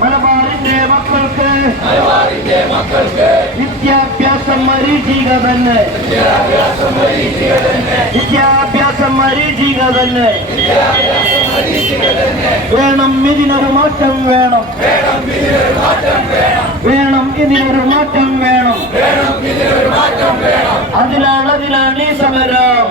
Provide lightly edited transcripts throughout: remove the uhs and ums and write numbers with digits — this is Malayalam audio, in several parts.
മലബാറിന്റെ മക്കൾക്ക് വിദ്യാഭ്യാസം മരീചിക തന്നെ വേണം ഇതിനൊരു മാറ്റം വേണം ഇതിനൊരു മാറ്റം വേണം അതിനാണ് ഈ സമരം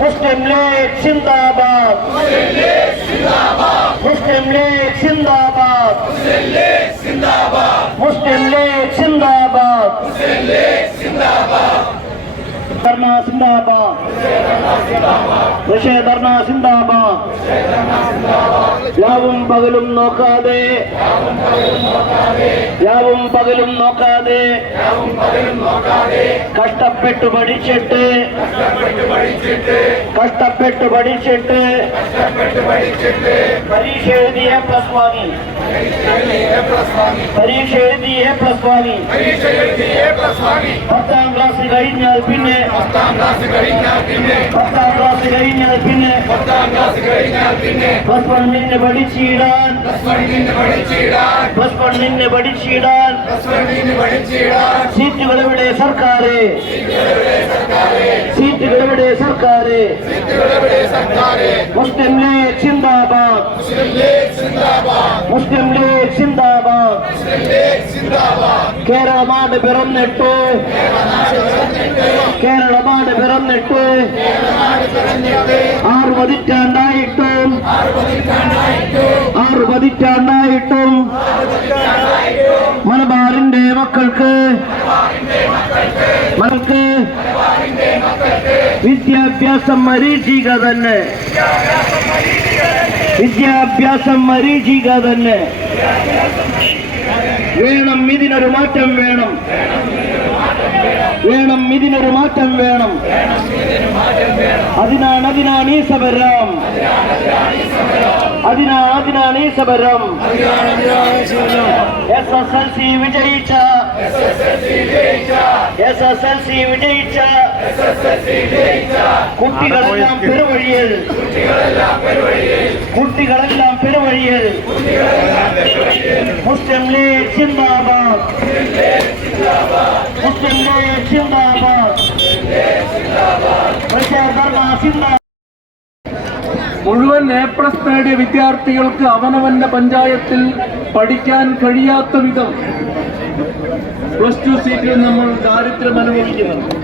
മുസ്ലിം ലീഗ് സിന്ദാബാദ് മുസ്ലിം ലീഗ് സിന്ദാബാദ് മുസ്ലിം ലീഗ് സിന്ദാബാദ് ധർണ സിന്ദാബാദ് ധർണ സിന്ദാബാദ് രാവും പകലും നോക്കാതെ കഷ്ടപ്പെട്ടു പഠിച്ചിട്ട് പരീക്ഷ എഴുതി A+ വാങ്ങി പത്താം ക്ലാസ് കഴിഞ്ഞാൽ പിന്നെ പ്ലസ് വണ്ണിന് പഠിച്ചിടാൻ സീറ്റുകളെവിടെ സർക്കാരെ മുസ്ലിം ലീഗ് സിന്ദാബാദ് കേരളമാണ് പിറന്നിട്ടു 6 പതിറ്റാണ്ടായിട്ടും മലബാറിന്റെ മക്കൾക്ക് വിദ്യാഭ്യാസം മരീചിക തന്നെ വേണം ഇതിനൊരു മാറ്റം വേണം അതിനാണ് ഈ സമരം SSLC വിജയിച്ച കുട്ടികളെല്ലാം പെരുവഴിയിൽ മുസ്ലിം ലീഗ് സിന്ദാബാദ് മുഴുവൻ A+ നേടിയ വിദ്യാർത്ഥികൾക്ക് അവനവന്റെ പഞ്ചായത്തിൽ പഠിക്കാൻ കഴിയാത്ത വിധം +2 സീറ്റിൽ നമ്മൾ ദാരിദ്ര്യം അനുഭവിക്കുന്നുണ്ട്.